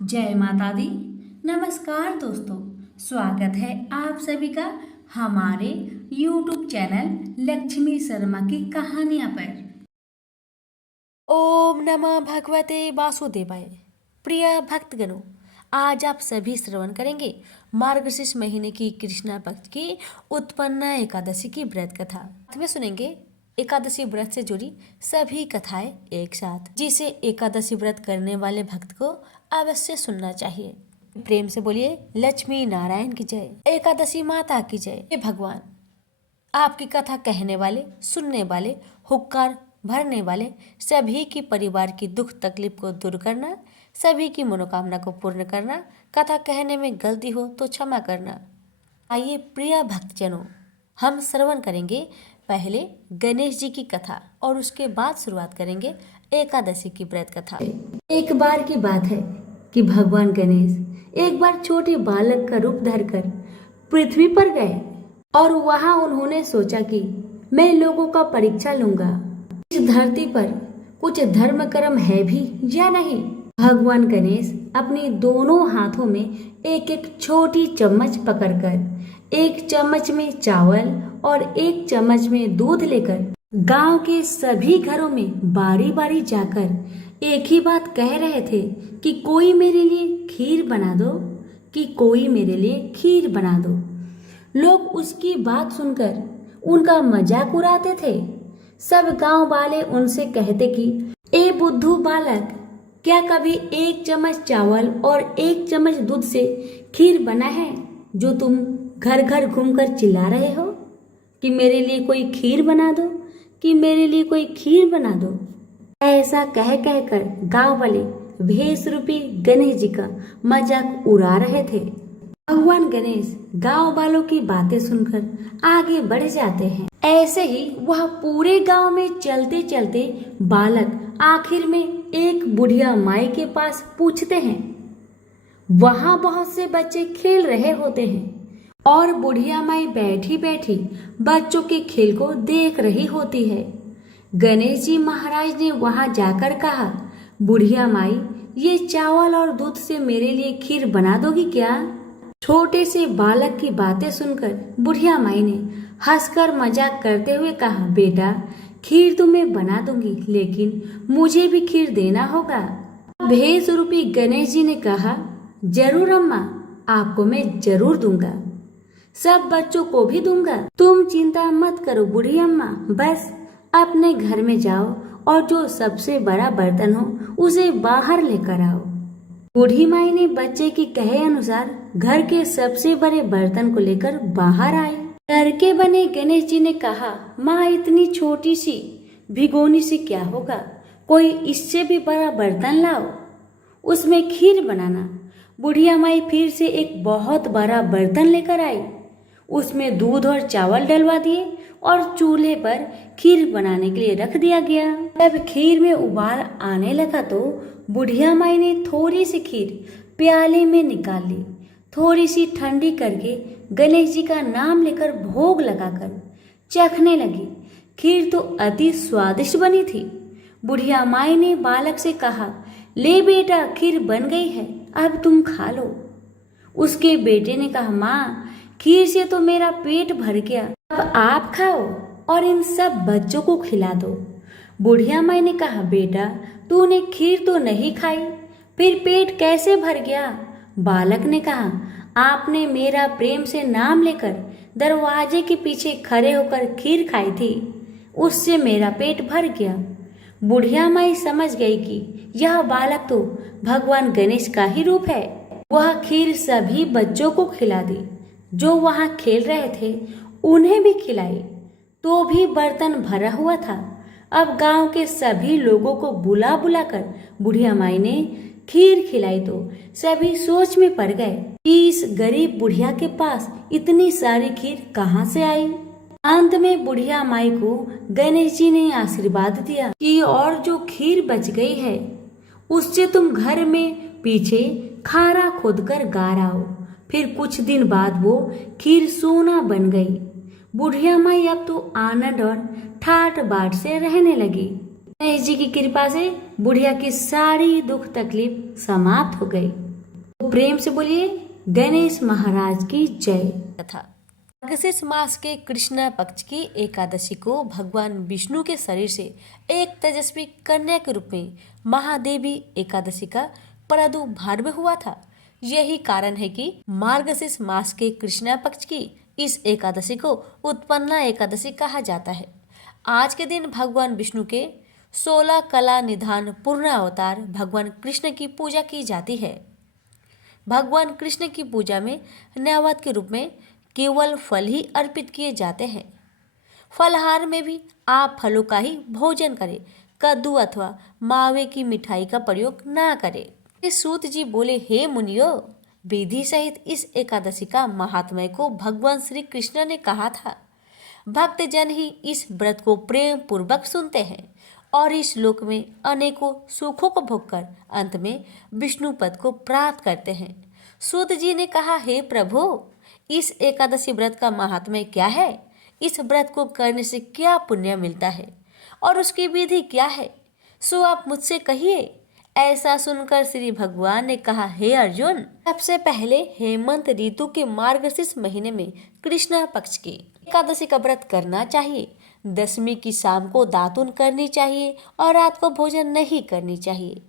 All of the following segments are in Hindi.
जय माता दी। नमस्कार दोस्तों, स्वागत है आप सभी का हमारे YouTube चैनल लक्ष्मी शर्मा की कहानियां पर। ओम नमः भगवते वासुदेवाय। प्रिय भक्तगणों, आज आप सभी श्रवण करेंगे मार्गशीर्ष महीने की कृष्णा पक्ष की उत्पन्न एकादशी की व्रत कथा। साथ में सुनेंगे एकादशी व्रत से जुड़ी सभी कथाएं एक साथ, जिसे एकादशी व्रत करने वाले भक्त को अवश्य सुनना चाहिए। प्रेम से बोलिए लक्ष्मी नारायण की जय, एकादशी माता की जय। हे भगवान, आपकी कथा कहने वाले, सुनने वाले, हुक्कार भरने वाले सभी की परिवार की दुख तकलीफ को दूर करना, सभी की मनोकामना को पूर्ण करना, कथा कहने में गलती हो तो क्षमा करना। आइए प्रिय भक्तजनों, हम श्रवण करेंगे पहले गणेश जी की कथा और उसके बाद शुरुआत करेंगे एकादशी की व्रत कथा। एक बार की बात है कि भगवान गणेश एक बार छोटे बालक का रूप धरकर पृथ्वी पर गए और वहां उन्होंने सोचा कि मैं लोगों का परीक्षा लूंगा, इस धरती पर कुछ धर्म कर्म है भी या नहीं। भगवान गणेश अपने दोनों हाथों में एक एक छोटी चम्मच पकड़कर एक चम्मच में चावल और एक चम्मच में दूध लेकर गांव के सभी घरों में बारी बारी जाकर एक ही बात कह रहे थे कि कोई मेरे लिए खीर बना दो, कि कोई मेरे लिए खीर बना दो। लोग उसकी बात सुनकर उनका मजाक उड़ाते थे। सब गांव वाले उनसे कहते कि ए बुद्धू बालक, क्या कभी एक चम्मच चावल और एक चम्मच दूध से खीर बना है जो तुम घर घर घूमकर चिल्ला रहे हो कि मेरे लिए कोई खीर बना दो, कि मेरे लिए कोई खीर बना दो। ऐसा कह कहकर गांव वाले भेष रूपी गणेश जी का मजाक उड़ा रहे थे। भगवान गणेश गांव वालों की बातें सुनकर आगे बढ़ जाते हैं। ऐसे ही वह पूरे गांव में चलते चलते बालक आखिर में एक बुढ़िया माई के पास पूछते हैं। वहां बहुत से बच्चे खेल रहे होते हैं और बुढ़िया माई बैठी बैठी बच्चों के खेल को देख रही होती है। गणेश जी महाराज ने वहां जाकर कहा, बुढ़िया माई, ये चावल और दूध से मेरे लिए खीर बना दोगी क्या? छोटे से बालक की बातें सुनकर बुढ़िया माई ने हंसकर मजाक करते हुए कहा, बेटा, खीर तो मैं बना दूंगी, लेकिन मुझे भी खीर देना होगा। भेष रूपी गणेश जी ने कहा, जरूर अम्मा, आपको मैं जरूर दूंगा, सब बच्चों को भी दूंगा। तुम चिंता मत करो बूढ़ी अम्मा, बस अपने घर में जाओ और जो सबसे बड़ा बर्तन हो उसे बाहर लेकर आओ। बूढ़ी माई ने बच्चे की कहे अनुसार घर के सबसे बड़े बर्तन को लेकर बाहर आई। घर के बने गणेश जी ने कहा, माँ, इतनी छोटी सी भिगोनी से क्या होगा, कोई इससे भी बड़ा बर्तन लाओ, उसमें खीर बनाना। बुढ़िया माई फिर से एक बहुत बड़ा बर्तन लेकर आई, उसमें दूध और चावल डलवा दिए और चूल्हे पर खीर बनाने के लिए रख दिया गया। जब खीर में उबाल आने लगा तो बुढ़िया माई ने थोड़ी सी खीर प्याले में निकाल ली, थोड़ी सी ठंडी करके गणेश जी का नाम लेकर भोग लगाकर चखने लगी। खीर तो अति स्वादिष्ट बनी थी। बुढ़िया माई ने बालक से कहा, ले बेटा, खीर बन गई है, अब तुम खा लो। उसके बेटे ने कहा, माँ, खीर से तो मेरा पेट भर गया, अब आप खाओ और इन सब बच्चों को खिला दो। बुढ़िया माई ने कहा, बेटा, तूने खीर तो नहीं खाई, फिर पेट कैसे भर गया? बालक ने कहा, आपने मेरा प्रेम से नाम लेकर दरवाजे के पीछे खड़े होकर खीर खाई थी, उससे मेरा पेट भर गया। बुढ़िया माई समझ गई कि यह बालक तो भगवान गणेश का ही रूप है। वह खीर सभी बच्चों को खिला दी, जो वहां खेल रहे थे उन्हें भी खिलाई, तो भी बर्तन भरा हुआ था। अब गांव के सभी लोगों को बुला बुलाकर बुढ़िया माई ने खीर खिलाई तो सभी सोच में पड़ गए कि इस गरीब बुढ़िया के पास इतनी सारी खीर कहाँ से आई। अंत में बुढ़िया माई को गणेश जी ने आशीर्वाद दिया कि और जो खीर बच गई है उससे तुम घर में पीछे खारा खोदकर गार आओ। फिर कुछ दिन बाद वो खीर सोना बन गई। बुढ़िया माई अब तो आनंद और ठाट बाट से रहने लगी। गणेश जी की कृपा से बुढ़िया की सारी दुख तकलीफ समाप्त हो गई। प्रेम से बोलिए गणेश महाराज की जय। तथा मार्गशीर्ष मास के कृष्ण पक्ष की एकादशी को भगवान विष्णु के शरीर से एक तेजस्वी कन्या के रूप में महादेवी एकादशी का प्रादुर्भाव हुआ था। यही कारण है कि मार्गशीर्ष मास के कृष्ण पक्ष की इस एकादशी को उत्पन्ना एकादशी कहा जाता है। आज के दिन भगवान विष्णु के 16 कला निधान पूर्ण अवतार भगवान कृष्ण की पूजा की जाती है। भगवान कृष्ण की पूजा में नैवेद्य के रूप में केवल फल ही अर्पित किए जाते हैं। फलहार में भी आप फलों का ही भोजन करें, कद्दू अथवा मावे की मिठाई का प्रयोग ना करें। सूत जी बोले, हे मुनियो, विधि सहित इस एकादशी का महात्म्य को भगवान श्री कृष्ण ने कहा था। भक्तजन ही इस व्रत को प्रेम पूर्वक सुनते हैं और इस लोक में अनेकों सुखों को भोगकर अंत में विष्णु पद को प्राप्त करते हैं। सूत जी ने कहा, हे प्रभु, इस एकादशी व्रत का महात्म्य क्या है? इस व्रत को करने से क्या पुण्य मिलता है और उसकी विधि क्या है? सो आप मुझसे कहिए। ऐसा सुनकर श्री भगवान ने कहा, हे अर्जुन, सबसे पहले हेमंत ऋतु के मार्गशीर्ष महीने में कृष्ण पक्ष की एकादशी का व्रत करना चाहिए। दशमी की शाम को दातुन करनी चाहिए और रात को भोजन नहीं करनी चाहिए।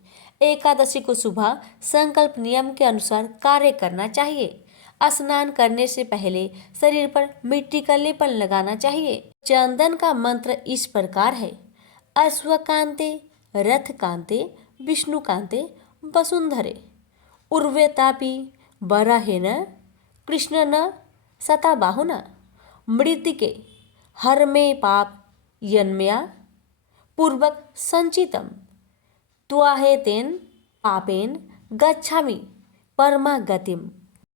एकादशी को सुबह संकल्प नियम के अनुसार कार्य करना चाहिए। स्नान करने से पहले शरीर पर मिट्टी का लेपन लगाना चाहिए। चंदन का मंत्र इस प्रकार है, अश्वकांते रथकांते विष्णुकांते वसुंधरे उर्वेतापि वराहेन कृष्ण न शताबाहुना मृतिके हर में पाप यन्मया पूर्वक संचितम त्वाहेतेन पापेन गच्छामि परमा गतिम।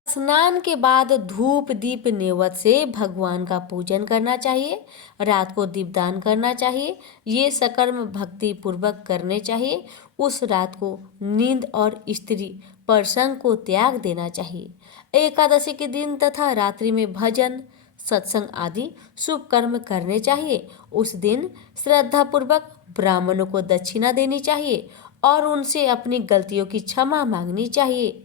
स्नान के बाद धूप दीप नेवत से भगवान का पूजन करना चाहिए। रात को दीपदान करना चाहिए। ये सकर्म भक्ति पूर्वक करने चाहिए। उस रात को नींद और स्त्री प्रसंग को त्याग देना चाहिए। एकादशी के दिन तथा रात्रि में भजन सत्संग आदि शुभ कर्म करने चाहिए। उस दिन श्रद्धा पूर्वक ब्राह्मणों को दक्षिणा देनी चाहिए और उनसे अपनी गलतियों की क्षमा मांगनी चाहिए।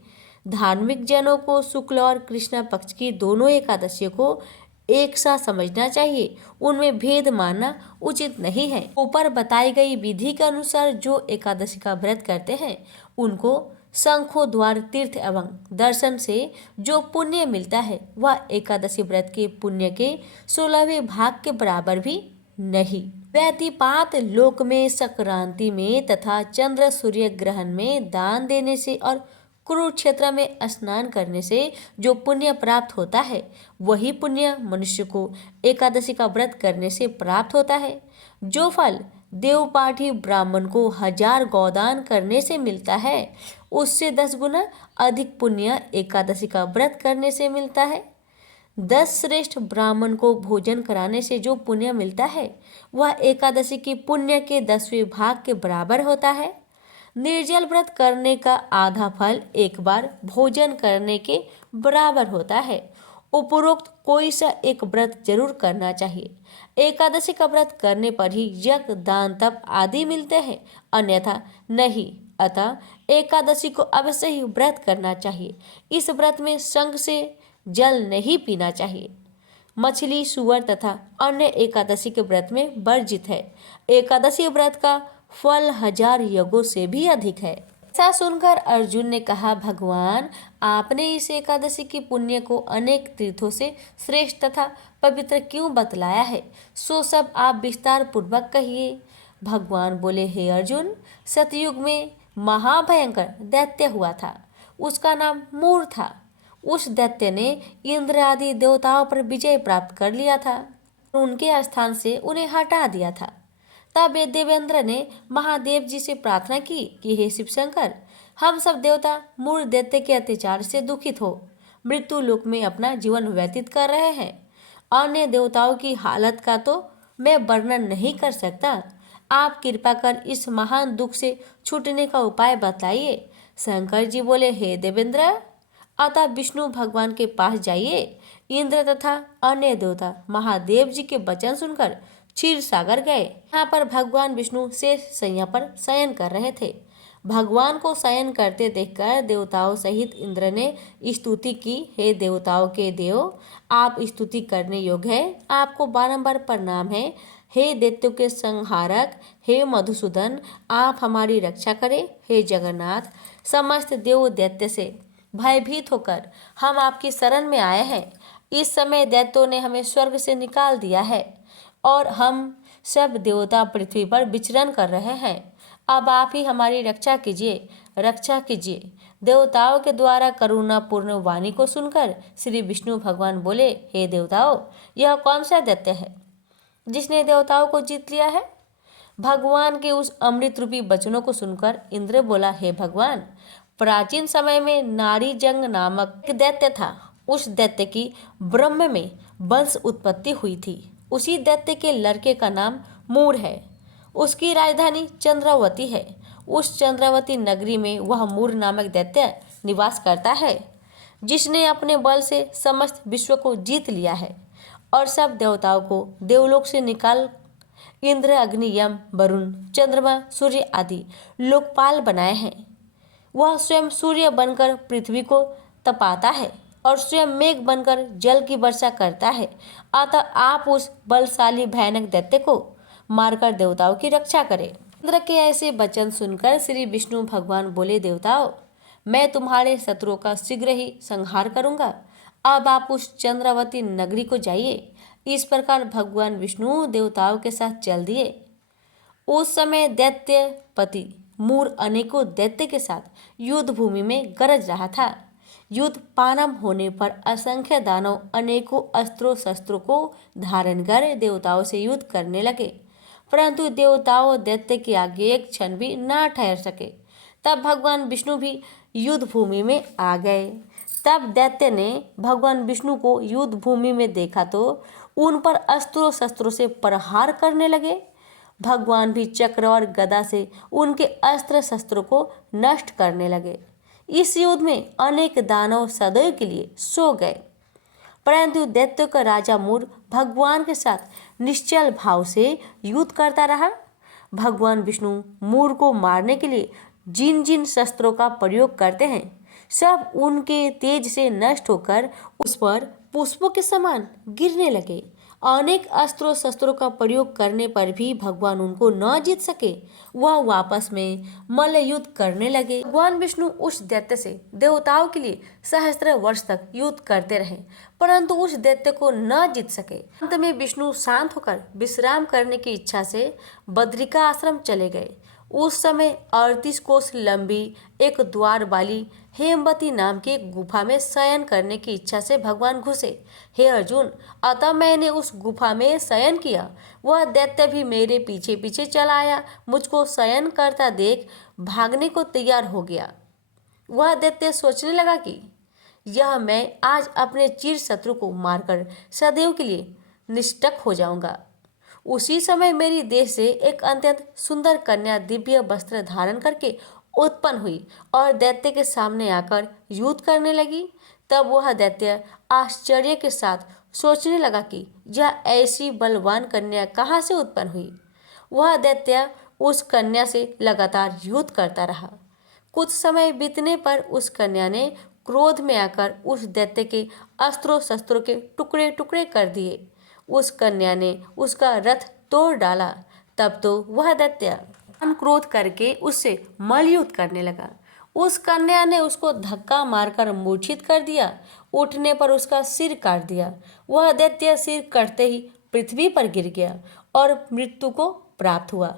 धार्मिक जनों को शुक्ल और कृष्ण पक्ष की दोनों एकादशियों को एक साथ समझना चाहिए। उनमें भेद मानना उचित नहीं है। ऊपर बताई गई विधि के अनुसार जो एकादशी का व्रत करते हैं उनको शंखों द्वार तीर्थ एवं दर्शन से जो पुण्य मिलता है वह एकादशी व्रत के पुण्य के 16वें भाग के बराबर भी नहीं। व्यतिपात लोक में संक्रांति में तथा चंद्र सूर्य ग्रहण में दान देने से और कुरुक्षेत्र में स्नान करने से जो पुण्य प्राप्त होता है वही पुण्य मनुष्य को एकादशी का व्रत करने से प्राप्त होता है। जो फल देवपाठी ब्राह्मण को 1000 गौदान करने से मिलता है उससे 10 गुना अधिक पुण्य एकादशी का व्रत करने से मिलता है। 10 श्रेष्ठ ब्राह्मण को भोजन कराने से जो पुण्य मिलता है वह एकादशी के पुण्य के 10वें भाग के बराबर होता है। निर्जल व्रत करने का आधा फल एक बार भोजन करने के बराबर होता है। उपरोक्त कोई सा एक व्रत जरूर करना चाहिए। एकादशी का व्रत करने पर ही यज्ञ दान तप आदि मिलते हैं, अन्यथा नहीं। अतः एकादशी को अवश्य ही व्रत करना चाहिए। इस व्रत में संग से जल नहीं पीना चाहिए। मछली सुअर तथा अन्य एकादशी के व्रत में वर्जित है। एकादशी व्रत का फल 1000 यज्ञों से भी अधिक है। ऐसा सुनकर अर्जुन ने कहा, भगवान, आपने इस एकादशी की पुण्य को अनेक तीर्थों से श्रेष्ठ तथा पवित्र क्यों बतलाया है? सो सब आप विस्तार पूर्वक कहिए। भगवान बोले, हे अर्जुन, सतयुग में महाभयंकर दैत्य हुआ था। उसका नाम मूर था। उस दैत्य ने इंद्र आदि देवताओं पर विजय प्राप्त कर लिया था और उनके स्थान से उन्हें हटा दिया था। तब देवेंद्र ने महादेव जी से प्रार्थना की कि हे शिव शंकर, हम सब देवता मूर दैत्य के अत्याचार से दुखित हो मृत्यु लोक में अपना जीवन व्यतीत कर रहे हैं। अन्य देवताओं की हालत का तो मैं वर्णन नहीं कर सकता। आप कृपा कर इस महान दुख से छूटने का उपाय बताइए। शंकर जी बोले, हे देवेंद्र, अतः विष्णु भगवान के पास जाइए। इंद्र तथा अन्य देवता महादेव जी के वचन सुनकर क्षीर सागर गए। यहाँ पर भगवान विष्णु शेष शैया पर शयन कर रहे थे। भगवान को शयन करते देखकर देवताओं सहित इंद्र ने स्तुति की। हे देवताओं के देव, आप स्तुति करने योग्य है, आपको बारंबार प्रणाम है। हे दैत्यों के संहारक, हे मधुसूदन, आप हमारी रक्षा करें। हे जगन्नाथ, समस्त देव दैत्य से भयभीत होकर हम आपकी शरण में आए हैं। इस समय दैत्यों ने हमें स्वर्ग से निकाल दिया है और हम सब देवता पृथ्वी पर विचरण कर रहे हैं। अब आप ही हमारी रक्षा कीजिए, रक्षा कीजिए। देवताओं के द्वारा करुणापूर्ण वाणी को सुनकर श्री विष्णु भगवान बोले, हे देवताओं, यह कौन सा दैत्य है जिसने देवताओं को जीत लिया है? भगवान के उस अमृत रूपी वचनों को सुनकर इंद्र बोला, हे भगवान, प्राचीन समय में नारी जंग नामक एक दैत्य था। उस दैत्य की ब्रह्म में वंश उत्पत्ति हुई थी। उसी दैत्य के लड़के का नाम मूर है। उसकी राजधानी चंद्रावती है। उस चंद्रावती नगरी में वह मूर नामक दैत्य निवास करता है, जिसने अपने बल से समस्त विश्व को जीत लिया है और सब देवताओं को देवलोक से निकाल इंद्र, अग्नि, यम, वरुण, चंद्रमा, सूर्य आदि लोकपाल बनाए हैं। वह स्वयं सूर्य बनकर पृथ्वी को तपाता है और स्वयं मेघ बनकर जल की वर्षा करता है। अतः आप उस बलशाली भयानक दैत्य को मारकर देवताओं की रक्षा करें। इंद्र के ऐसे वचन सुनकर श्री विष्णु भगवान बोले, देवताओं, मैं तुम्हारे शत्रुओं का शीघ्र ही संहार करूंगा। अब आप उस चंद्रावती नगरी को जाइए। इस प्रकार भगवान विष्णु देवताओं के साथ चल दिए। उस समय दैत्यपति मूर अनेकों दैत्य के साथ युद्ध भूमि में गरज रहा था। युद्ध प्रारंभ होने पर असंख्य दानव अनेकों अस्त्रों शस्त्रों को धारण कर देवताओं से युद्ध करने लगे, परंतु देवताओं दैत्य के आगे एक क्षण भी ना ठहर सके। तब भगवान विष्णु भी युद्ध भूमि में आ गए। तब दैत्य ने भगवान विष्णु को युद्ध भूमि में देखा तो उन पर अस्त्रों शस्त्रों से प्रहार करने लगे। भगवान भी चक्र और गदा से उनके अस्त्र शस्त्रों को नष्ट करने लगे। इस युद्ध में अनेक दानव सदैव के लिए सो गए, परंतु दैत्यों का राजा मूर भगवान के साथ निश्चल भाव से युद्ध करता रहा। भगवान विष्णु मूर को मारने के लिए जिन जिन शस्त्रों का प्रयोग करते हैं, सब उनके तेज से नष्ट होकर उस पर पुष्पों के समान गिरने लगे। अनेक अस्त्रों शस्त्रों का प्रयोग करने पर भी भगवान उनको न जीत सके। वह वापस में मल्ल युद्ध करने लगे। भगवान विष्णु उस दैत्य से देवताओं के लिए सहस्त्र वर्ष तक युद्ध करते रहे, परंतु उस दैत्य को न जीत सके। अंत में विष्णु शांत होकर विश्राम करने की इच्छा से बद्रिका आश्रम चले गए। उस समय 38 कोस लंबी एक द्वार वाली हेमवती नाम की एक गुफा में शयन करने की इच्छा से भगवान घुसे। हे अर्जुन, अतः मैंने उस गुफा में शयन किया। वह दैत्य भी मेरे पीछे पीछे चला आया। मुझको शयन करता देख भागने को तैयार हो गया। वह दैत्य सोचने लगा कि यह मैं आज अपने चिर शत्रु को मारकर सदैव के लिए निष्ठक हो जाऊंगा। उसी समय मेरी देह से एक अत्यंत सुंदर कन्या दिव्य वस्त्र धारण करके उत्पन्न हुई और दैत्य के सामने आकर युद्ध करने लगी। तब वह दैत्य आश्चर्य के साथ सोचने लगा कि यह ऐसी बलवान कन्या कहाँ से उत्पन्न हुई। वह दैत्य उस कन्या से लगातार युद्ध करता रहा। कुछ समय बीतने पर उस कन्या ने क्रोध में आकर उस दैत्य के अस्त्रों शस्त्रों के टुकड़े टुकड़े कर दिए। उस कन्या ने उसका रथ तोड़ डाला। तब तो वह दैत्य क्रोध करके उससे मल्लयुद्ध करने लगा। उस कन्या ने उसको धक्का मारकर मूर्छित कर दिया। उठने पर उसका सिर काट दिया। वह दैत्य सिर कटते ही पृथ्वी पर गिर गया और मृत्यु को प्राप्त हुआ।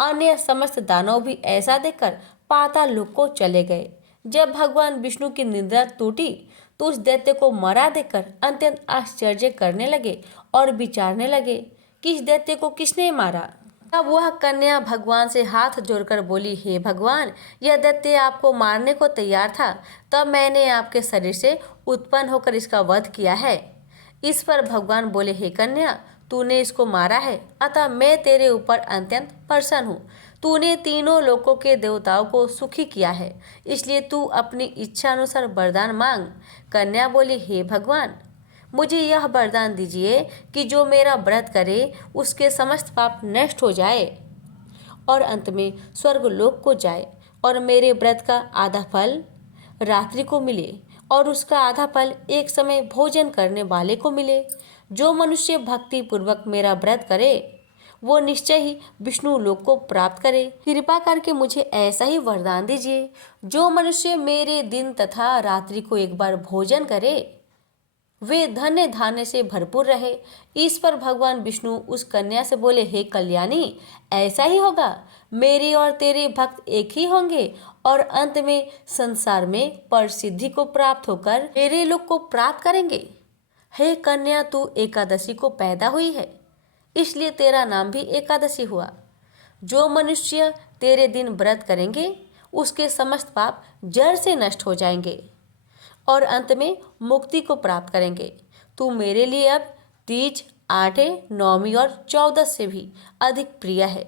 अन्य समस्त दानव भी ऐसा देखकर पाताल लोक को चले गए। जब भगवान विष्णु की निद्रा टूटी तो उस दैत्य को मरा देखकर अत्यंत आश्चर्य करने लगे और विचारने लगे कि इस दैत्य को किसने मारा। तब वह कन्या भगवान से हाथ जोड़कर बोली, हे भगवान, यह दैत्य आपको मारने को तैयार था, तब मैंने आपके शरीर से उत्पन्न होकर इसका वध किया है। इस पर भगवान बोले, हे कन्या, तूने इसको मारा है, अतः मैं तेरे ऊपर अत्यंत प्रसन्न हूँ। तूने तीनों लोकों के देवताओं को सुखी किया है, इसलिए तू अपनी इच्छा अनुसार वरदान मांग। कन्या बोली, हे भगवान, मुझे यह वरदान दीजिए कि जो मेरा व्रत करे उसके समस्त पाप नष्ट हो जाए और अंत में स्वर्ग लोक को जाए और मेरे व्रत का आधा फल रात्रि को मिले और उसका आधा फल एक समय भोजन करने वाले को मिले। जो मनुष्य भक्ति पूर्वक मेरा व्रत करे वो निश्चय ही विष्णु लोक को प्राप्त करे। कृपा करके मुझे ऐसा ही वरदान दीजिए। जो मनुष्य मेरे दिन तथा रात्रि को एक बार भोजन करे वे धन्य धान्य से भरपूर रहे। इस पर भगवान विष्णु उस कन्या से बोले, हे कल्याणी, ऐसा ही होगा। मेरे और तेरे भक्त एक ही होंगे और अंत में संसार में परसिद्धि को प्राप्त होकर मेरे लोक को प्राप्त करेंगे। हे कन्या, तू एकादशी को पैदा हुई है, इसलिए तेरा नाम भी एकादशी हुआ। जो मनुष्य तेरे दिन व्रत करेंगे उसके समस्त पाप जड़ से नष्ट हो जाएंगे और अंत में मुक्ति को प्राप्त करेंगे। तू मेरे लिए अब तीज, आठे, नौमी और 14 से भी अधिक प्रिय है।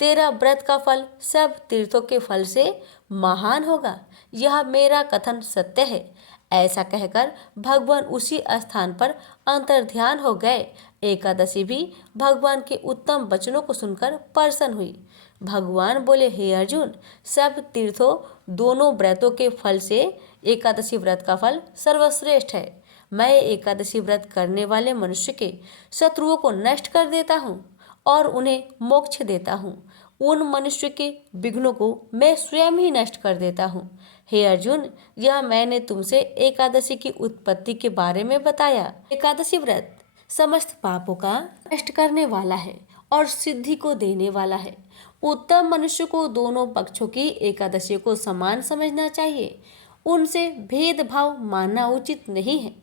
तेरा व्रत का फल सब तीर्थों के फल से महान होगा। यह मेरा कथन सत्य है। ऐसा कहकर भगवान उसी स्थान पर अंतर्ध्यान हो गए। एकादशी भी भगवान के उत्तम वचनों को सुनकर प्रसन्न हुई। भगवान बोले, हे अर्जुन, सब तीर्थों दोनों व्रतों के फल से एकादशी व्रत का फल सर्वश्रेष्ठ है। मैं एकादशी व्रत करने वाले मनुष्य के शत्रुओं को नष्ट कर देता हूँ और उन्हें मोक्ष देता हूँ। उन मनुष्य के विघ्नों को मैं स्वयं ही नष्ट कर देता हूँ। हे अर्जुन, यह मैंने तुमसे एकादशी की उत्पत्ति के बारे में बताया। एकादशी व्रत समस्त पापों का नष्ट करने वाला है और सिद्धि को देने वाला है। उत्तम मनुष्य को दोनों पक्षों की एकादशी को समान समझना चाहिए। उनसे भेदभाव मानना उचित नहीं है।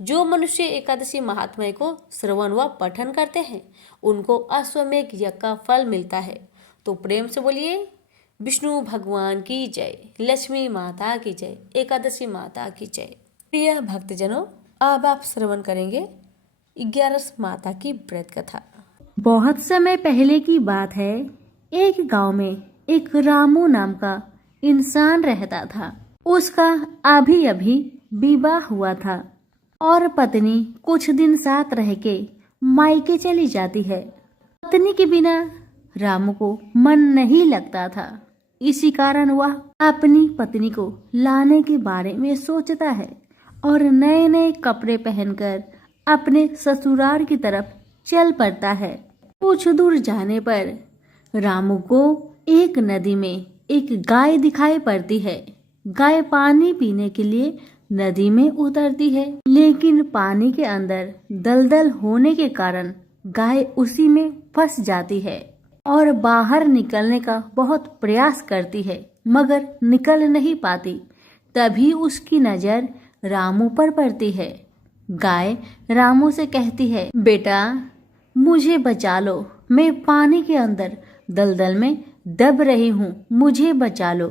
जो मनुष्य एकादशी महात्म्य को श्रवण व पठन करते हैं उनको अश्वमेध यज्ञ का फल मिलता है। तो प्रेम से बोलिए, विष्णु भगवान की जय, लक्ष्मी माता की जय, एकादशी माता की जय। प्रिय भक्तजनों, अब आप श्रवण करेंगे 11 माता की व्रत कथा। बहुत समय पहले की बात है। एक गांव में एक रामू नाम का इंसान रहता था। उसका अभी अभी विवाह हुआ था और पत्नी कुछ दिन साथ रह के मायके चली जाती है। पत्नी के बिना रामू को मन नहीं लगता था। इसी कारण वह अपनी पत्नी को लाने के बारे में सोचता है और नए नए कपड़े पहनकर अपने ससुराल की तरफ चल पड़ता है। कुछ दूर जाने पर रामू को एक नदी में एक गाय दिखाई पड़ती है। गाय पानी पीने के लिए नदी में उतरती है, लेकिन पानी के अंदर दलदल होने के कारण गाय उसी में फंस जाती है और बाहर निकलने का बहुत प्रयास करती है, मगर निकल नहीं पाती। तभी उसकी नजर रामू पर पड़ती है। गाय रामू से कहती है, बेटा मुझे बचा लो, मैं पानी के अंदर दलदल में दब रही हूँ, मुझे बचा लो।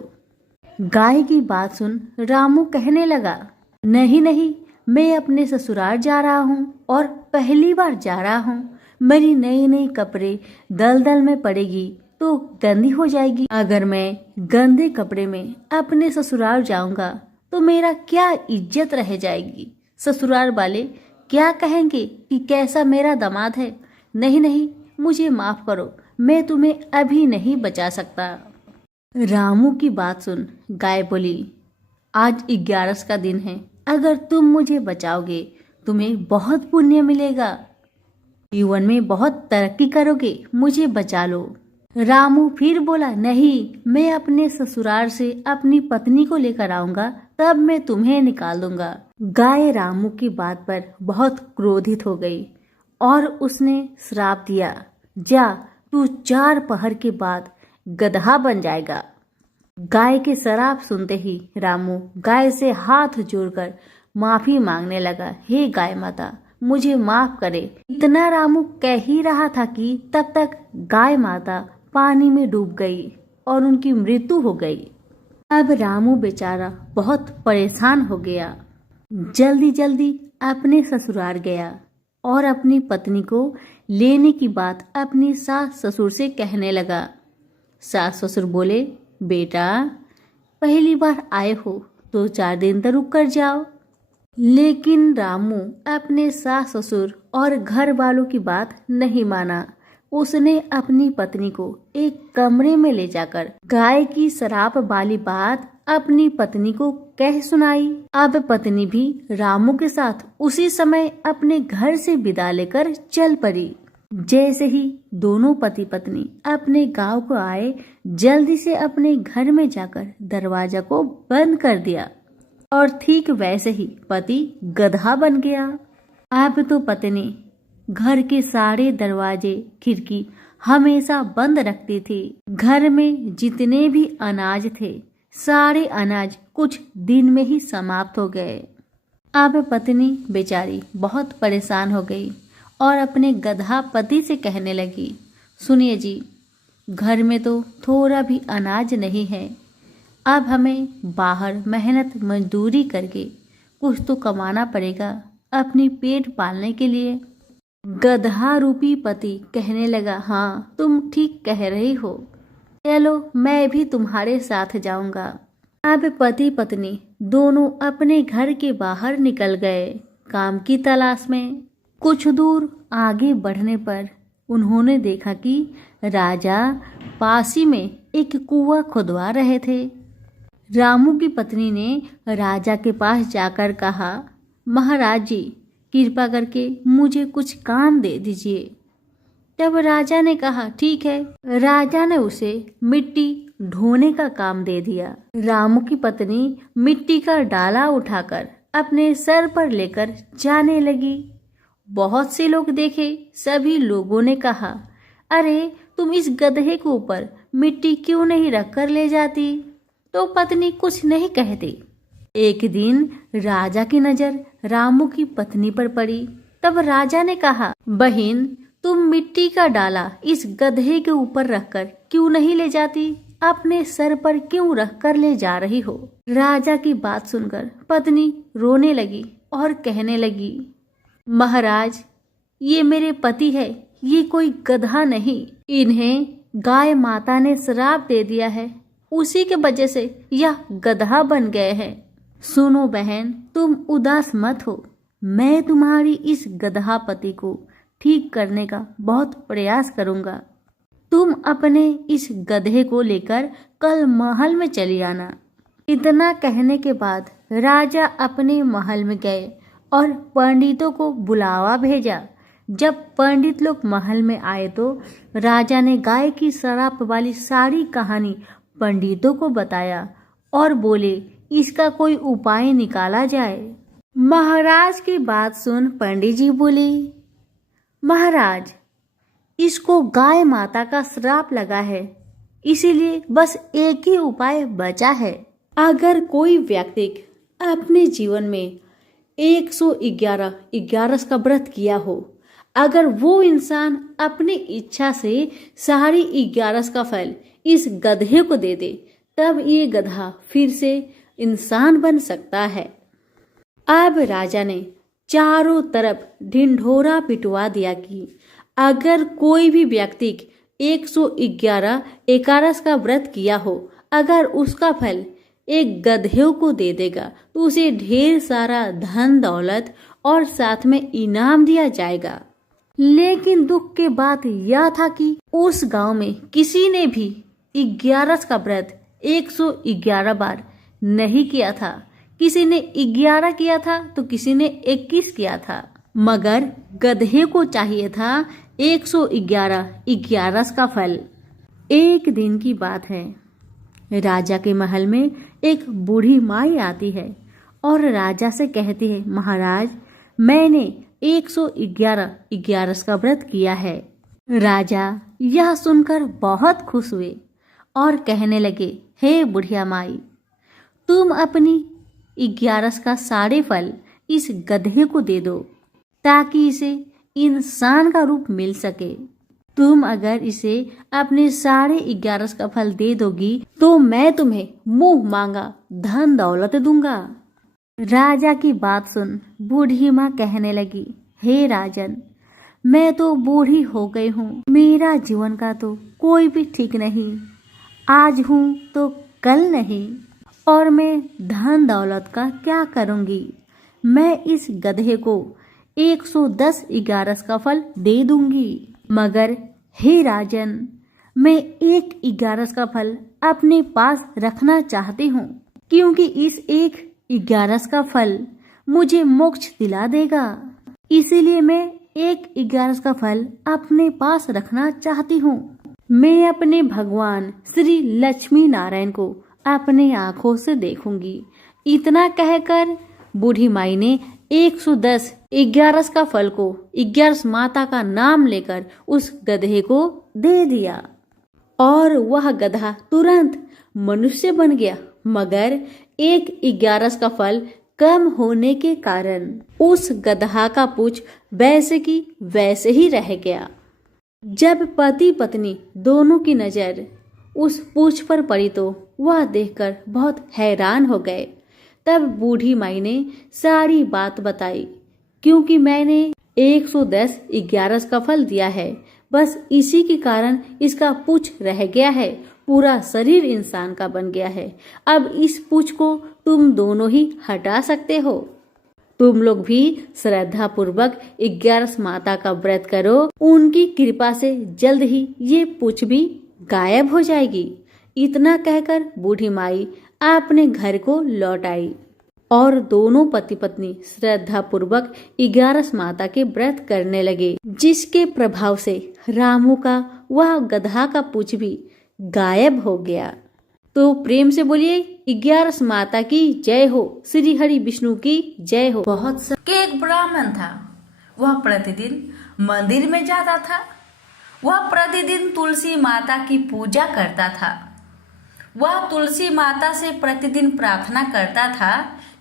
गाय की बात सुन रामू कहने लगा, नहीं नहीं, मैं अपने ससुराल जा रहा हूँ और पहली बार जा रहा हूँ। मेरी नई नई कपड़े दलदल में पड़ेगी तो गंदी हो जाएगी। अगर मैं गंदे कपड़े में अपने ससुराल जाऊंगा तो मेरा क्या इज्जत रह जाएगी। ससुराल वाले क्या कहेंगे कि कैसा मेरा दामाद है। नहीं नहीं, मुझे माफ करो, मैं तुम्हें अभी नहीं बचा सकता। रामू की बात सुन गाय बोली, आज 11 का दिन है, अगर तुम मुझे बचाओगे तुम्हें बहुत पुण्य मिलेगा, जीवन में बहुत तरक्की करोगे, मुझे बचा लो। रामू फिर बोला, नहीं, मैं अपने ससुराल से अपनी पत्नी को लेकर आऊंगा, तब मैं तुम्हें निकाल दूंगा। गाय रामू की बात पर बहुत क्रोधित हो गई और उसने श्राप दिया, जा तू 4 पहर के बाद गधा बन जाएगा। गाय के श्राप सुनते ही रामू गाय से हाथ जोड़कर माफी मांगने लगा, हे गाय माता, मुझे माफ करे। इतना रामू कह ही रहा था कि तब तक गाय माता पानी में डूब गई और उनकी मृत्यु हो गई। अब रामू बेचारा बहुत परेशान हो गया। जल्दी जल्दी अपने ससुराल गया और अपनी पत्नी को लेने की बात अपनी सास ससुर से कहने लगा। सास ससुर बोले, बेटा पहली बार आए हो तो 4 दिन तक रुक कर जाओ। लेकिन रामू अपने सास ससुर और घर वालों की बात नहीं माना। उसने अपनी पत्नी को एक कमरे में ले जाकर गाय की शराब वाली बात अपनी पत्नी को कह सुनाई। अब पत्नी भी रामू के साथ उसी समय अपने घर से विदा लेकर चल पड़ी। जैसे ही दोनों पति पत्नी अपने गांव को आए, जल्दी से अपने घर में जाकर दरवाजा को बंद कर दिया और ठीक वैसे ही पति गधा बन गया। अब तो पत्नी घर के सारे दरवाजे खिड़की हमेशा बंद रखती थी। घर में जितने भी अनाज थे, सारे अनाज कुछ दिन में ही समाप्त हो गए। अब पत्नी बेचारी बहुत परेशान हो गई और अपने गधा पति से कहने लगी, सुनिए जी, घर में तो थोड़ा भी अनाज नहीं है। अब हमें बाहर मेहनत मजदूरी करके कुछ तो कमाना पड़ेगा अपनी पेट पालने के लिए। गधा रूपी पति कहने लगा, हाँ तुम ठीक कह रही हो, चलो मैं भी तुम्हारे साथ जाऊंगा। अब पति पत्नी दोनों अपने घर के बाहर निकल गए काम की तलाश में। कुछ दूर आगे बढ़ने पर उन्होंने देखा कि राजा पास ही में एक कुआं खुदवा रहे थे। रामू की पत्नी ने राजा के पास जाकर कहा, महाराज जी, कृपा करके मुझे कुछ काम दे दीजिए। तब राजा ने कहा, ठीक है। राजा ने उसे मिट्टी ढोने का काम दे दिया। रामू की पत्नी मिट्टी का डाला उठाकर अपने सर पर लेकर जाने लगी। बहुत से लोग देखे, सभी लोगों ने कहा, अरे तुम इस गधे के ऊपर मिट्टी क्यों नहीं रखकर ले जाती? तो पत्नी कुछ नहीं कहती। एक दिन राजा की नजर रामू की पत्नी पर पड़ी। तब राजा ने कहा, बहन, तुम मिट्टी का डाला इस गधे के ऊपर रखकर क्यों नहीं ले जाती? अपने सर पर क्यों रखकर ले जा रही हो? राजा की बात सुनकर पत्नी रोने लगी और कहने लगी, महाराज, ये मेरे पति है, ये कोई गधा नहीं। इन्हें गाय माता ने श्राप दे दिया है, उसी के वजह से यह गधा बन गए हैं। सुनो बहन, तुम उदास मत हो, मैं तुम्हारी इस गधा पति को ठीक करने का बहुत प्रयास करूंगा। तुम अपने इस गधे को लेकर कल महल में चली आना। इतना कहने के बाद राजा अपने महल में गए और पंडितों को बुलावा भेजा। जब पंडित लोग महल में आए तो राजा ने गाय की श्राप वाली सारी कहानी पंडितों को बताया और बोले, इसका कोई उपाय निकाला जाए। महाराज की बात सुन पंडित जी बोले, महाराज, इसको गाय माता का श्राप लगा है, इसीलिए बस एक ही उपाय बचा है। अगर कोई व्यक्ति अपने जीवन में 111 का व्रत किया हो, अगर वो इंसान अपनी इच्छा से सारी 11 का फल इस गधे को दे दे, तब ये गधा फिर से इंसान बन सकता है। अब राजा ने चारों तरफ ढिंढोरा पिटवा दिया कि अगर कोई भी व्यक्ति 111 का व्रत किया हो, अगर उसका फल एक गधे को दे देगा तो उसे ढेर सारा धन दौलत और साथ में इनाम दिया जाएगा। लेकिन दुख के बात यह था कि उस गांव में किसी ने भी 11 का व्रत 111 बार नहीं किया था। किसी ने 11 किया था तो किसी ने 21 किया था, मगर गधे को चाहिए था 111 का फल। एक दिन की बात है, राजा के महल में एक बूढ़ी माई आती है और राजा से कहती है, महाराज, मैंने 111 का व्रत किया है। राजा यह सुनकर बहुत खुश हुए और कहने लगे, हे बुढ़िया माई, तुम अपनी 11 का सारे फल इस गधे को दे दो ताकि इसे इंसान का रूप मिल सके। तुम अगर इसे अपने सारे 11 का फल दे दोगी तो मैं तुम्हें मुंह मांगा धन दौलत दूंगा। राजा की बात सुन बूढ़ी माँ कहने लगी, हे राजन, मैं तो बूढ़ी हो गई हूँ, मेरा जीवन का तो कोई भी ठीक नहीं, आज हूँ तो कल नहीं, और मैं धन दौलत का क्या करूँगी। मैं इस गधे को 110 11 का फल दे दूंगी, मगर हे राजन, मैं एक 11 का फल अपने पास रखना चाहती हूँ, क्योंकि इस एक 11 का फल मुझे मोक्ष दिला देगा। इसीलिए मैं एक 11 का फल अपने पास रखना चाहती हूँ। मैं अपने भगवान श्री लक्ष्मी नारायण को अपने आँखों से देखूंगी। इतना कहकर बूढ़ी माई ने 110 11 का फल को 11 माता का नाम लेकर उस गधे को दे दिया और वह गधा तुरंत मनुष्य बन गया। मगर एक 11 का फल कम होने के कारण उस गधा का पूंछ वैसे की वैसे ही रह गया। जब पति पत्नी दोनों की नजर उस पूंछ पर पड़ी तो वह देखकर बहुत हैरान हो गए। तब बूढ़ी माई ने सारी बात बताई, क्योंकि मैंने 110 11 का फल दिया है, बस इसी के कारण इसका पूंछ रह गया है, पूरा शरीर इंसान का बन गया है। अब इस पूंछ को तुम दोनों ही हटा सकते हो। तुम लोग भी श्रद्धा पूर्वक 11 माता का व्रत करो, उनकी कृपा से जल्द ही ये पूंछ भी गायब हो जाएगी। इतना कहकर बूढ़ी माई अपने घर को लौट आई और दोनों पति पत्नी श्रद्धा पूर्वक 11 माता के व्रत करने लगे, जिसके प्रभाव से रामू का वह गधा का पूंछ भी गायब हो गया। तो प्रेम से बोलिए 11 माता की जय हो, श्री हरि विष्णु की जय हो। एक ब्राह्मण था, वह प्रतिदिन मंदिर में जाता था। वह प्रतिदिन तुलसी माता की पूजा करता था। वह तुलसी माता से प्रतिदिन प्रार्थना करता था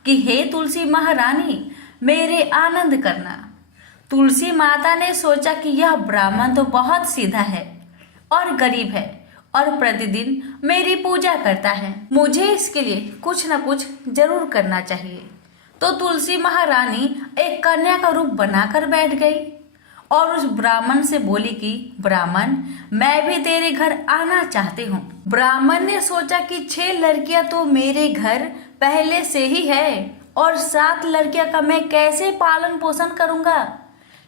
कि हे तुलसी महारानी, मेरे आनंद करना। तुलसी माता ने सोचा कि यह ब्राह्मण तो बहुत सीधा है और गरीब है और प्रतिदिन मेरी पूजा करता है, मुझे इसके लिए कुछ न कुछ जरूर करना चाहिए। तो तुलसी महारानी एक कन्या का रूप बनाकर बैठ गई और उस ब्राह्मण से बोली कि ब्राह्मण, मैं भी तेरे घर आना चाहती हूँ। ब्राह्मण ने सोचा कि 6 लड़कियां तो मेरे घर पहले से ही है और 7 लड़कियां का मैं कैसे पालन पोषण करूंगा,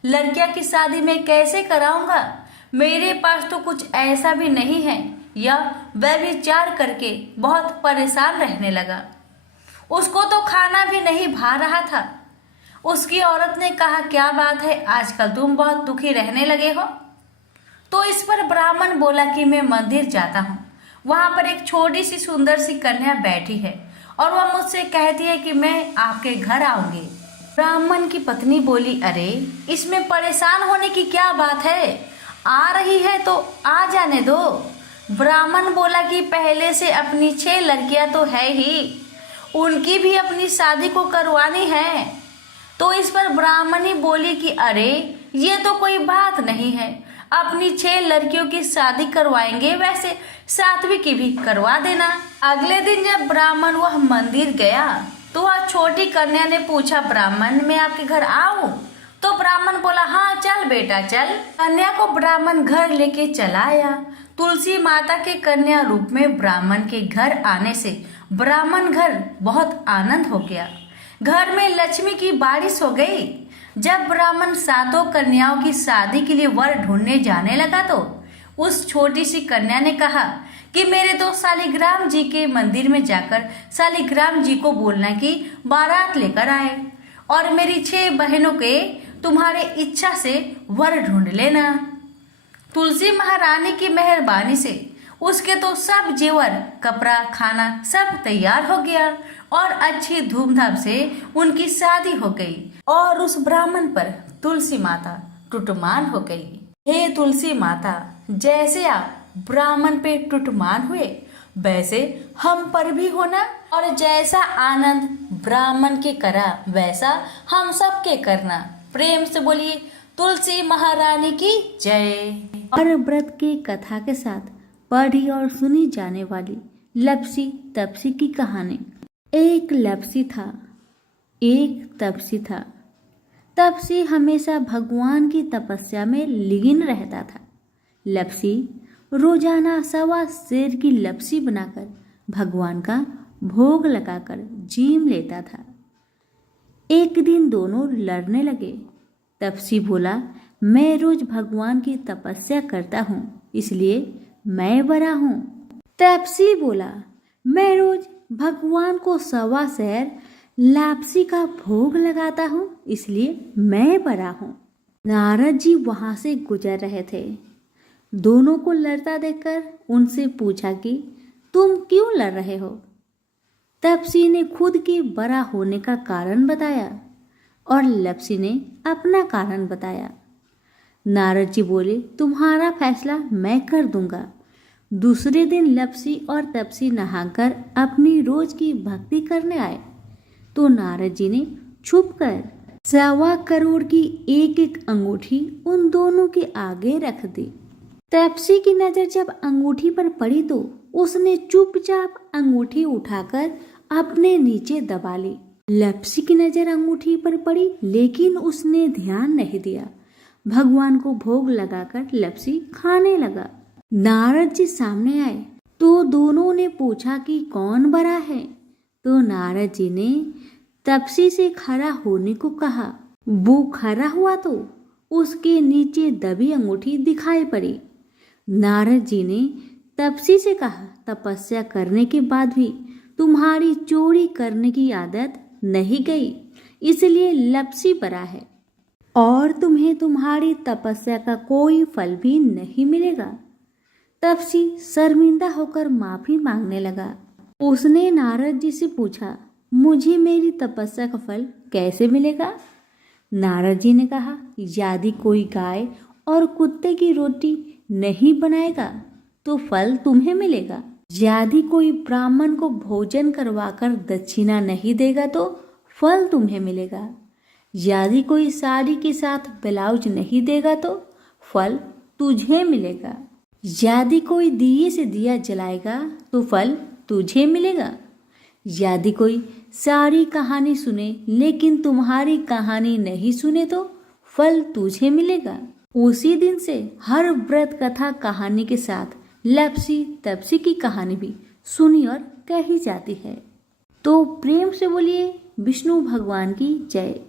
लड़कियां की शादी मैं कैसे कराऊंगा, मेरे पास तो कुछ ऐसा भी नहीं है। यह व्यभिचार करके बहुत परेशान रहने लगा। उसको तो खाना भी नहीं भा रहा था। उसकी औरत ने कहा, क्या बात है, आजकल तुम बहुत दुखी रहने लगे हो। तो इस पर ब्राह्मण बोला कि मैं मंदिर जाता हूँ, वहां पर एक छोटी सी सुंदर सी कन्या बैठी है और वह मुझसे कहती है कि मैं आपके घर आऊंगी। ब्राह्मण की पत्नी बोली, अरे इसमें परेशान होने की क्या बात है, आ रही है तो आ जाने दो। ब्राह्मण बोला कि पहले से अपनी 6 लड़कियां तो है ही, उनकी भी अपनी शादी को करवानी है। तो इस पर ब्राह्मणी बोली कि अरे ये तो कोई बात नहीं है, अपनी 6 लड़कियों की शादी करवाएंगे, वैसे 7वीं की भी करवा देना। अगले दिन जब ब्राह्मण वह मंदिर गया तो वह छोटी कन्या ने पूछा, ब्राह्मण मैं आपके घर आऊं? तो ब्राह्मण बोला, हाँ चल बेटा चल। कन्या को ब्राह्मण घर लेके चला आया। तुलसी माता के कन्या रूप में ब्राह्मण के घर आने से ब्राह्मण घर बहुत आनंद हो गया। घर में लक्ष्मी की बारिश हो गई। जब ब्राह्मण 7 कन्याओं की शादी के लिए वर ढूंढने जाने लगा तो उस छोटी सी कन्या ने कहा कि मेरे तो शालिग्राम जी के मंदिर में जाकर शालिग्राम जी को बोलना कि बारात लेकर आए और मेरी 6 बहनों के तुम्हारे इच्छा से वर ढूंढ लेना। तुलसी महारानी की मेहरबानी से उसके तो सब जेवर, कपड़ा, खाना सब तैयार हो गया और अच्छी धूमधाम से उनकी शादी हो गई और उस ब्राह्मण पर तुलसी माता टुटमान हो गई। हे तुलसी माता, जैसे आप ब्राह्मण पे टुटमान हुए वैसे हम पर भी होना और जैसा आनंद ब्राह्मण के करा वैसा हम सब के करना। प्रेम से बोलिए तुलसी महारानी की जय। और व्रत की कथा के साथ पढ़ी और सुनी जाने वाली लपसी तपसी की कहानी। एक लपसी था, एक तपसी था। तपसी हमेशा भगवान की तपस्या में लीन रहता था। लपसी रोजाना 1.25 सेर की लपसी बनाकर भगवान का भोग लगाकर जीम लेता था। एक दिन दोनों लड़ने लगे। तपसी बोला, मैं रोज भगवान की तपस्या करता हूँ, इसलिए मैं बड़ा हूँ। तपसी बोला, मैं रोज भगवान को 1.25 सेर लापसी का भोग लगाता हूँ, इसलिए मैं बड़ा हूँ। नारद जी वहां से गुजर रहे थे। दोनों को लड़ता देखकर उनसे पूछा कि तुम क्यों लड़ रहे हो। तपसी ने खुद के बड़ा होने का कारण बताया और लपसी ने अपना कारण बताया। नारद जी बोले, तुम्हारा फैसला मैं कर दूंगा। दूसरे दिन लपसी और तपसी नहाकर अपनी रोज की भक्ति करने आए तो नारद जी ने छुपकर 1.25 करोड़ की एक अंगूठी उन दोनों के आगे रख दी। तपसी की नजर जब अंगूठी पर पड़ी तो उसने चुपचाप अंगूठी उठाकर अपने नीचे दबा ली। लपसी की नजर अंगूठी पर पड़ी लेकिन उसने ध्यान नहीं दिया। भगवान को भोग लगाकर लपसी खाने लगा। नारद जी सामने आए तो दोनों ने पूछा कि कौन बड़ा है, तो नारद जी ने तपसी से खड़ा होने को कहा। वो खड़ा हुआ तो उसके नीचे दबी अंगूठी दिखाई पड़ी। नारद जी ने तपसी से कहा, तपस्या करने के बाद भी तुम्हारी चोरी करने की आदत नहीं गई, इसलिए लपसी बड़ा है और तुम्हें तुम्हारी तपस्या का कोई फल भी नहीं मिलेगा। तपसी शर्मिंदा होकर माफी मांगने लगा। उसने नारद जी से पूछा, मुझे मेरी तपस्या का फल कैसे मिलेगा। नारद जी ने कहा, यदि कोई गाय और कुत्ते की रोटी नहीं बनाएगा तो फल तुम्हें मिलेगा। यदि कोई ब्राह्मण को भोजन करवाकर दक्षिणा नहीं देगा तो फल तुम्हें मिलेगा। यदि कोई साड़ी के साथ ब्लाउज नहीं देगा तो फल तुझे मिलेगा। यदि कोई दिए से दिया जलाएगा तो फल तुझे मिलेगा। यदि कोई सारी कहानी सुने लेकिन तुम्हारी कहानी नहीं सुने तो फल तुझे मिलेगा। उसी दिन से हर व्रत कथा कहानी के साथ लपसी तपसी की कहानी भी सुनी और कही जाती है। तो प्रेम से बोलिए विष्णु भगवान की जय।